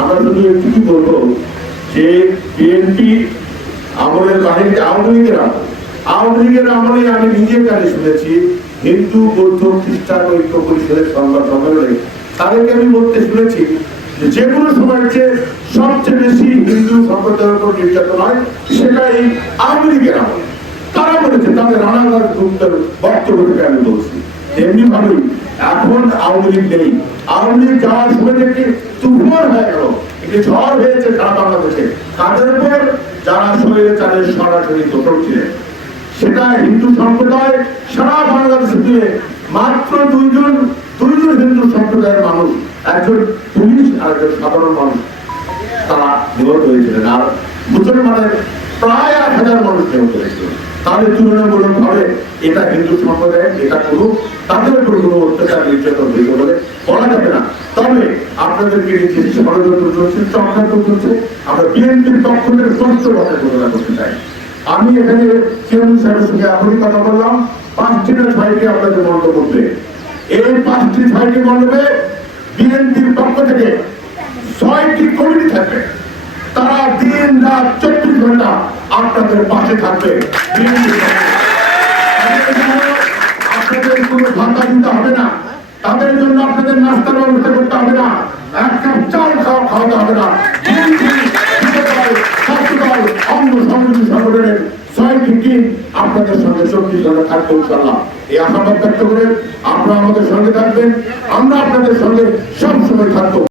আমরা শুধু একটু বলব যে বিএনপি আমলের বাহিনীতে আওয়ামী লীগের আওয়ামী লীগের আমলে আমি নিজের কানে শুনেছি, হিন্দু, বৌদ্ধ, খ্রিস্টান, ঐক্য পরিষদের সংবাদ সম্মেলনে তাদেরকে আমি বলতে শুনেছি যে কোনো সময়ের চেয়ে সবচেয়ে বেশি হিন্দু সম্প্রদায়ের উপর নির্যাতন হয় সেটা এই আওয়ামী লীগের আমল। তারা বলেছে, তাদের রানাঘাট গুপ্তের বক্তব্য থেকে আমি বলছি। এমনি ভাবেই এখন আওয়ামী লীগ নেই। আওয়ামী লীগ যাওয়ার সময় থেকে তুফান হয়ে গেল। একটি ঝড় হয়েছে সারা বাংলাদেশে। কাদের উপর যারা শরীরে তাদের সরাসরি দোষক ছিলেন, সেটা হিন্দু সম্প্রদায়, সারা বাংলাদেশে দিয়ে মাত্র দুইজন দুইজন হিন্দু সম্প্রদায়ের মানুষ, একজন পুলিশ আর একজন সাধারণ মানুষ, তারা নিহত হয়েছিলেন। আর মুসলমানের প্রায় আট হাজার মানুষ নিহত হয়েছিল। তাদের তুলনামূলক ভাবে এটা হিন্দু সম্প্রদায় এটা কোনো তাদের উপর কোনো অত্যাচার, নির্যাতন হয়েছে বলে বলা যাবে না। তবে আপনাদেরকে যে ষড়যন্ত্র চলছে, চক্রান্ত চলছে, আমরা বিএনপির পক্ষ থেকে স্পষ্ট ভাবে ঘোষণা করতে চাই। আমি এখানে চেয়ারম্যান সাহেবের সঙ্গে এখনই কথা বললাম, পাঁচটি ছয়টি আপনাদের মন্তব্য করবে। এই পাঁচটি, ছয়টি মন্তব্যে বিএনপির পক্ষ থেকে ছয়টি কমিটি থাকবে। তারা দিন রাত চব্বিশ আপনাদের পাশে থাকবে। আপনাদের কোনো ভাতা দিতে হবে না। তাদের জন্য আপনাদের নাস্তার ব্যবস্থা করতে হবে না। এক কাপ চাল খাওয়া খাওয়াতে হবে না। আপনাদের সঙ্গে ইনশাল্লাহ এই আশাবাদ ব্যক্ত করে আপনারা আমাদের সঙ্গে থাকবেন। আমরা আপনাদের সঙ্গে সবসময় থাকব।